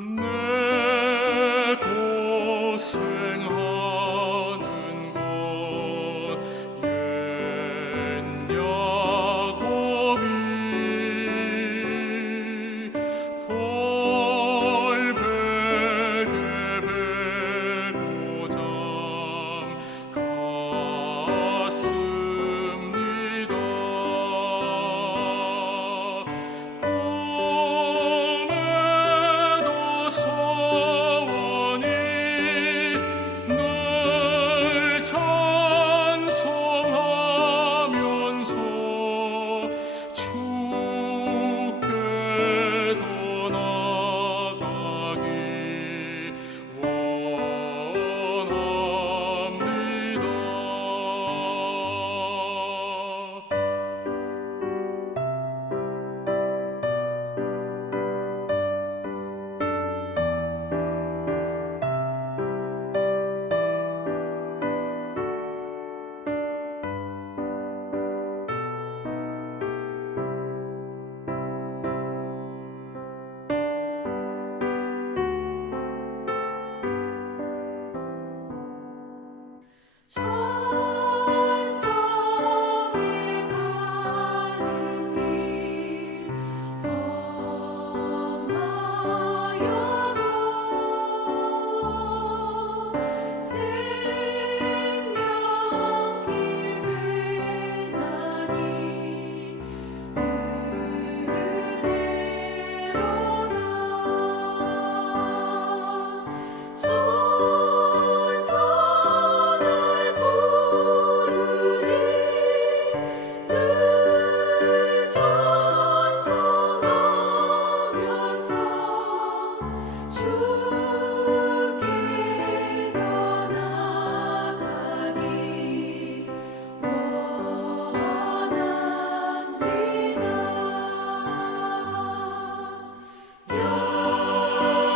내 고생하는 것 옛 야곱이 돌베개 베고자 갔습니다. 꿈에도 소원이 늘 찬송하면서 주께 더 나아가기 원합니다. 천성에 가는 길 험하여도 생명길 되나니 은혜로다. 천사날 부르니 늘 찬송하면서 주께 더 나아가기 원합니다.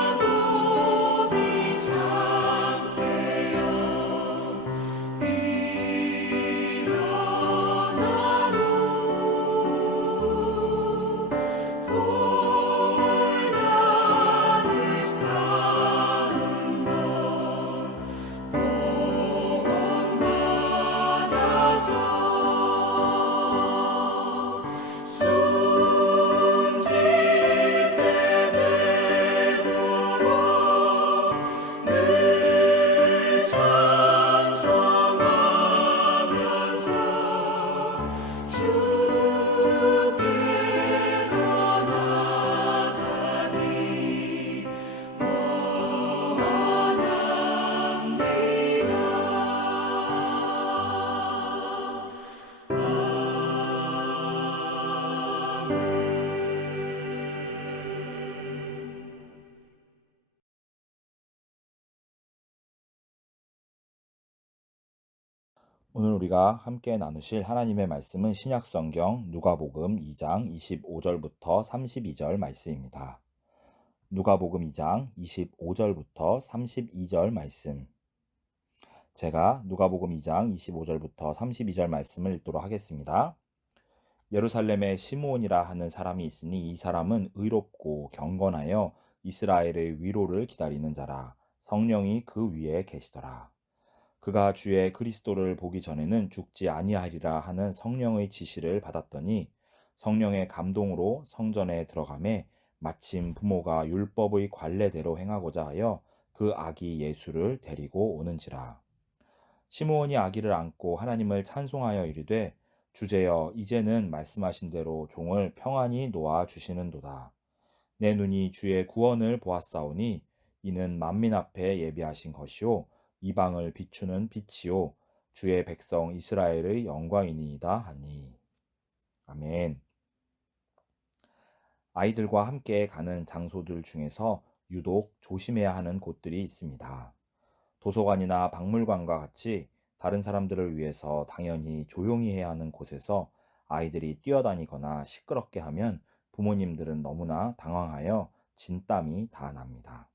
야곱이 잠깨어 일어나노 돌단을 쌓은 것 본받아서 숨질 때 되도록 늘 찬송하면서 주께 더 나아가기 원합니다. 오늘 우리가 함께 나누실 하나님의 말씀은 신약성경 누가복음 2장 25절부터 32절 말씀입니다. 누가복음 2장 25절부터 32절 말씀. 제가 누가복음 2장 25절부터 32절 말씀을 읽도록 하겠습니다. 예루살렘에 시므온이라 하는 사람이 있으니 이 사람은 의롭고 경건하여 이스라엘의 위로를 기다리는 자라. 성령이 그 위에 계시더라. 그가 주의 그리스도를 보기 전에는 죽지 아니하리라 하는 성령의 지시를 받았더니 성령의 감동으로 성전에 들어가매 마침 부모가 율법의 관례대로 행하고자 하여 그 아기 예수를 데리고 오는지라. 시므온이 아기를 안고 하나님을 찬송하여 이르되 주제여 이제는 말씀하신 대로 종을 평안히 놓아 주시는도다. 내 눈이 주의 구원을 보았사오니 이는 만민 앞에 예비하신 것이요 이방을 비추는 빛이요 주의 백성 이스라엘의 영광이니이다 하니. 아멘. 아이들과 함께 가는 장소들 중에서 유독 조심해야 하는 곳들이 있습니다. 도서관이나 박물관과 같이 다른 사람들을 위해서 당연히 조용히 해야 하는 곳에서 아이들이 뛰어다니거나 시끄럽게 하면 부모님들은 너무나 당황하여 진땀이 다 납니다.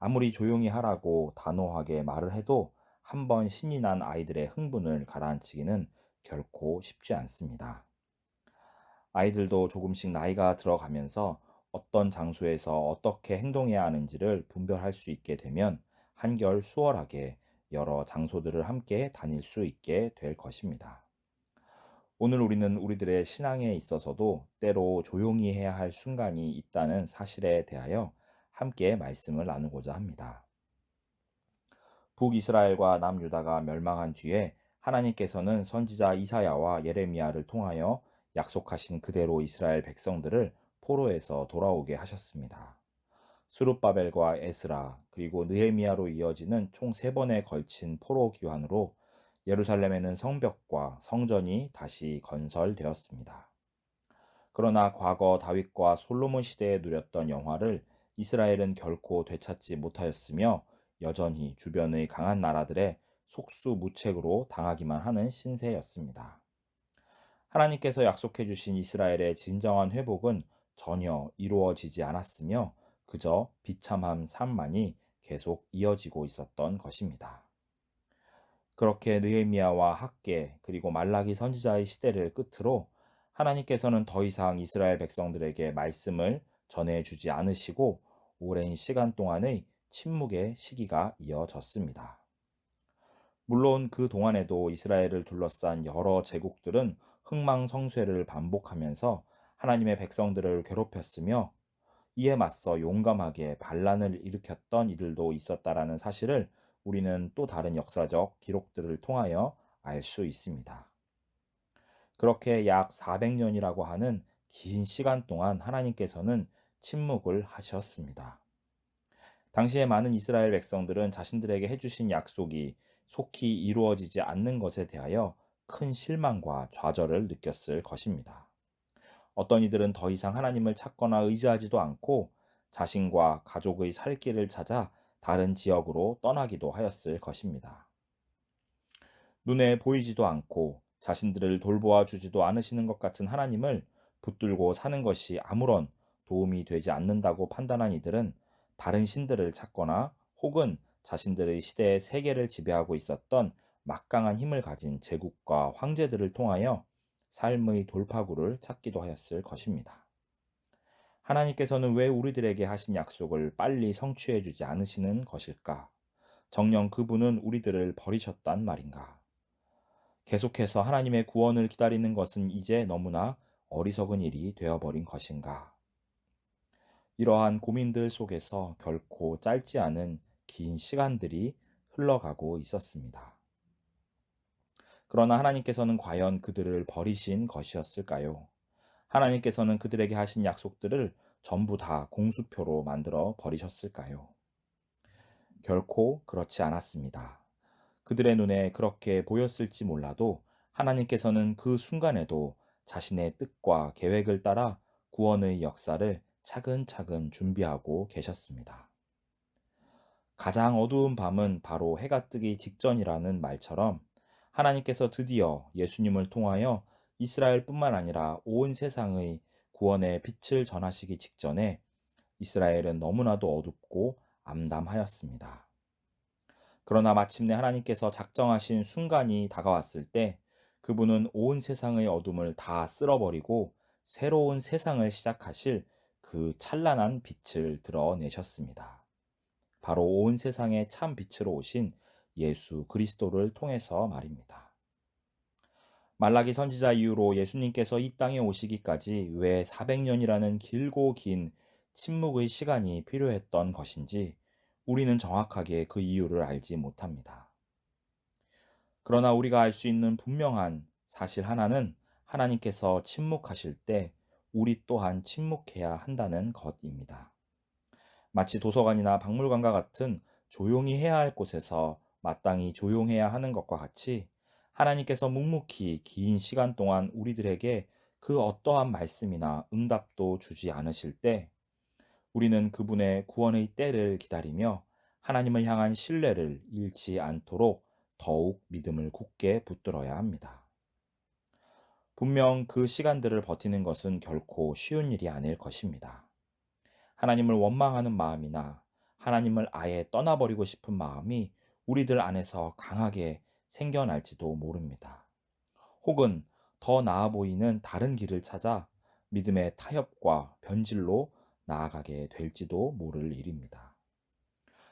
아무리 조용히 하라고 단호하게 말을 해도 한번 신이 난 아이들의 흥분을 가라앉히기는 결코 쉽지 않습니다. 아이들도 조금씩 나이가 들어가면서 어떤 장소에서 어떻게 행동해야 하는지를 분별할 수 있게 되면 한결 수월하게 여러 장소들을 함께 다닐 수 있게 될 것입니다. 오늘 우리는 우리들의 신앙에 있어서도 때로 조용히 해야 할 순간이 있다는 사실에 대하여 함께 말씀을 나누고자 합니다. 북이스라엘과 남유다가 멸망한 뒤에 하나님께서는 선지자 이사야와 예레미야를 통하여 약속하신 그대로 이스라엘 백성들을 포로에서 돌아오게 하셨습니다. 스룹바벨과 에스라 그리고 느헤미야로 이어지는 총 3번에 걸친 포로 기환으로 예루살렘에는 성벽과 성전이 다시 건설되었습니다. 그러나 과거 다윗과 솔로몬 시대에 누렸던 영화를 이스라엘은 결코 되찾지 못하였으며 여전히 주변의 강한 나라들의 속수무책으로 당하기만 하는 신세였습니다. 하나님께서 약속해 주신 이스라엘의 진정한 회복은 전혀 이루어지지 않았으며 그저 비참한 삶만이 계속 이어지고 있었던 것입니다. 그렇게 느헤미야와 학개 그리고 말라기 선지자의 시대를 끝으로 하나님께서는 더 이상 이스라엘 백성들에게 말씀을 전해주지 않으시고 오랜 시간 동안의 침묵의 시기가 이어졌습니다. 물론 그 동안에도 이스라엘을 둘러싼 여러 제국들은 흥망성쇠를 반복하면서 하나님의 백성들을 괴롭혔으며 이에 맞서 용감하게 반란을 일으켰던 이들도 있었다라는 사실을 우리는 또 다른 역사적 기록들을 통하여 알 수 있습니다. 그렇게 약 400년이라고 하는 긴 시간 동안 하나님께서는 침묵을 하셨습니다. 당시에 많은 이스라엘 백성들은 자신들에게 해주신 약속이 속히 이루어지지 않는 것에 대하여 큰 실망과 좌절을 느꼈을 것입니다. 어떤 이들은 더 이상 하나님을 찾거나 의지하지도 않고 자신과 가족의 살 길을 찾아 다른 지역으로 떠나기도 하였을 것입니다. 눈에 보이지도 않고 자신들을 돌보아 주지도 않으시는 것 같은 하나님을 붙들고 사는 것이 아무런 도움이 되지 않는다고 판단한 이들은 다른 신들을 찾거나 혹은 자신들의 시대의 세계를 지배하고 있었던 막강한 힘을 가진 제국과 황제들을 통하여 삶의 돌파구를 찾기도 하였을 것입니다. 하나님께서는 왜 우리들에게 하신 약속을 빨리 성취해 주지 않으시는 것일까? 정녕 그분은 우리들을 버리셨단 말인가? 계속해서 하나님의 구원을 기다리는 것은 이제 너무나 어리석은 일이 되어버린 것인가? 이러한 고민들 속에서 결코 짧지 않은 긴 시간들이 흘러가고 있었습니다. 그러나 하나님께서는 과연 그들을 버리신 것이었을까요? 하나님께서는 그들에게 하신 약속들을 전부 다 공수표로 만들어 버리셨을까요? 결코 그렇지 않았습니다. 그들의 눈에 그렇게 보였을지 몰라도 하나님께서는 그 순간에도 자신의 뜻과 계획을 따라 구원의 역사를 차근차근 준비하고 계셨습니다. 가장 어두운 밤은 바로 해가 뜨기 직전이라는 말처럼 하나님께서 드디어 예수님을 통하여 이스라엘뿐만 아니라 온 세상의 구원의 빛을 전하시기 직전에 이스라엘은 너무나도 어둡고 암담하였습니다. 그러나 마침내 하나님께서 작정하신 순간이 다가왔을 때 그분은 온 세상의 어둠을 다 쓸어버리고 새로운 세상을 시작하실 그 찬란한 빛을 드러내셨습니다. 바로 온 세상의 참 빛으로 오신 예수 그리스도를 통해서 말입니다. 말라기 선지자 이후로 예수님께서 이 땅에 오시기까지 왜 400년이라는 길고 긴 침묵의 시간이 필요했던 것인지 우리는 정확하게 그 이유를 알지 못합니다. 그러나 우리가 알 수 있는 분명한 사실 하나는 하나님께서 침묵하실 때 우리 또한 침묵해야 한다는 것입니다. 마치 도서관이나 박물관과 같은 조용히 해야 할 곳에서 마땅히 조용해야 하는 것과 같이 하나님께서 묵묵히 긴 시간 동안 우리들에게 그 어떠한 말씀이나 응답도 주지 않으실 때 우리는 그분의 구원의 때를 기다리며 하나님을 향한 신뢰를 잃지 않도록 더욱 믿음을 굳게 붙들어야 합니다. 분명 그 시간들을 버티는 것은 결코 쉬운 일이 아닐 것입니다. 하나님을 원망하는 마음이나 하나님을 아예 떠나버리고 싶은 마음이 우리들 안에서 강하게 생겨날지도 모릅니다. 혹은 더 나아 보이는 다른 길을 찾아 믿음의 타협과 변질로 나아가게 될지도 모를 일입니다.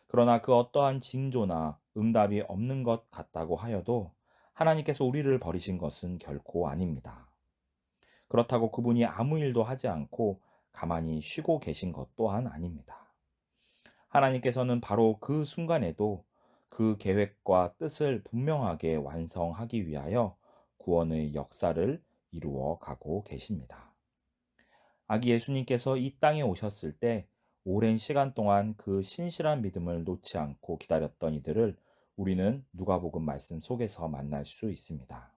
그러나 그 어떠한 징조나 응답이 없는 것 같다고 하여도 하나님께서 우리를 버리신 것은 결코 아닙니다. 그렇다고 그분이 아무 일도 하지 않고 가만히 쉬고 계신 것 또한 아닙니다. 하나님께서는 바로 그 순간에도 그 계획과 뜻을 분명하게 완성하기 위하여 구원의 역사를 이루어 가고 계십니다. 아기 예수님께서 이 땅에 오셨을 때 오랜 시간 동안 그 신실한 믿음을 놓지 않고 기다렸던 이들을 우리는 누가복음 말씀 속에서 만날 수 있습니다.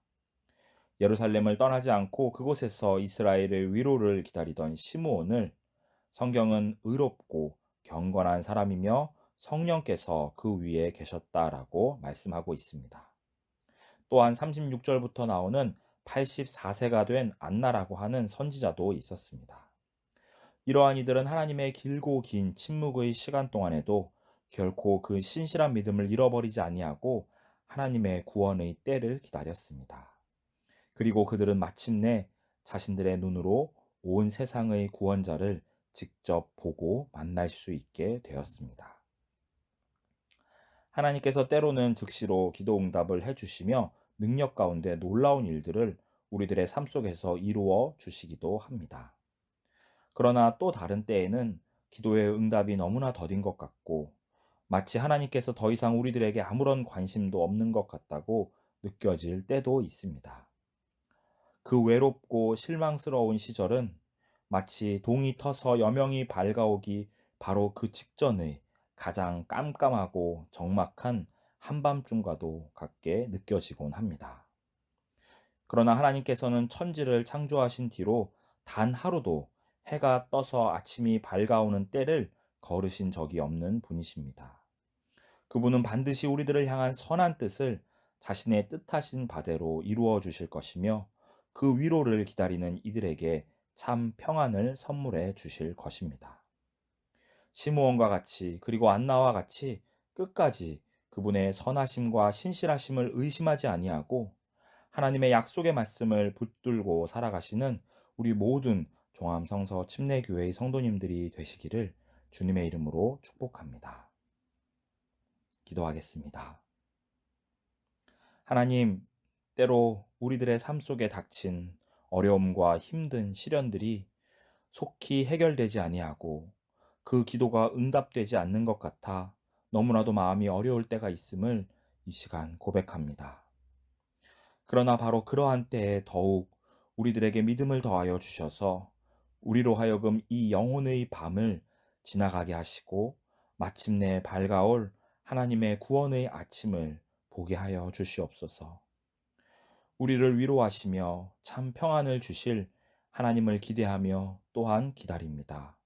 예루살렘을 떠나지 않고 그곳에서 이스라엘의 위로를 기다리던 시므온을 성경은 의롭고 경건한 사람이며 성령께서 그 위에 계셨다라고 말씀하고 있습니다. 또한 36절부터 나오는 84세가 된 안나라고 하는 선지자도 있었습니다. 이러한 이들은 하나님의 길고 긴 침묵의 시간 동안에도 결코 그 신실한 믿음을 잃어버리지 아니하고 하나님의 구원의 때를 기다렸습니다. 그리고 그들은 마침내 자신들의 눈으로 온 세상의 구원자를 직접 보고 만날 수 있게 되었습니다. 하나님께서 때로는 즉시로 기도 응답을 해주시며 능력 가운데 놀라운 일들을 우리들의 삶 속에서 이루어 주시기도 합니다. 그러나 또 다른 때에는 기도의 응답이 너무나 더딘 것 같고 마치 하나님께서 더 이상 우리들에게 아무런 관심도 없는 것 같다고 느껴질 때도 있습니다. 그 외롭고 실망스러운 시절은 마치 동이 터서 여명이 밝아오기 바로 그 직전의 가장 깜깜하고 적막한 한밤중과도 같게 느껴지곤 합니다. 그러나 하나님께서는 천지를 창조하신 뒤로 단 하루도 해가 떠서 아침이 밝아오는 때를 거르신 적이 없는 분이십니다. 그분은 반드시 우리들을 향한 선한 뜻을 자신의 뜻하신 바대로 이루어 주실 것이며 그 위로를 기다리는 이들에게 참 평안을 선물해 주실 것입니다. 시므온과 같이 그리고 안나와 같이 끝까지 그분의 선하심과 신실하심을 의심하지 아니하고 하나님의 약속의 말씀을 붙들고 살아가시는 우리 모든 종암성서 침례교회의 성도님들이 되시기를 주님의 이름으로 축복합니다. 기도하겠습니다. 하나님, 때로 우리들의 삶 속에 닥친 어려움과 힘든 시련들이 속히 해결되지 아니하고 그 기도가 응답되지 않는 것 같아 너무나도 마음이 어려울 때가 있음을 이 시간 고백합니다. 그러나 바로 그러한 때에 더욱 우리들에게 믿음을 더하여 주셔서 우리로 하여금 이 영혼의 밤을 지나가게 하시고 마침내 밝아올 하나님의 구원의 아침을 보게 하여 주시옵소서. 우리를 위로하시며 참 평안을 주실 하나님을 기대하며 또한 기다립니다.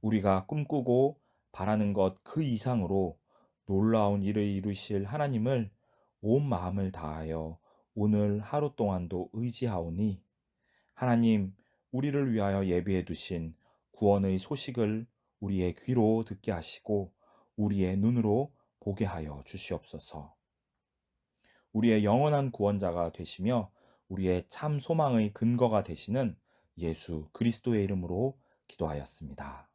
우리가 꿈꾸고 바라는 것 그 이상으로 놀라운 일을 이루실 하나님을 온 마음을 다하여 오늘 하루 동안도 의지하오니 하나님, 우리를 위하여 예비해 두신 구원의 소식을 우리의 귀로 듣게 하시고 우리의 눈으로 보게 하여 주시옵소서. 우리의 영원한 구원자가 되시며 우리의 참 소망의 근거가 되시는 예수 그리스도의 이름으로 기도하였습니다.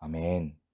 아멘.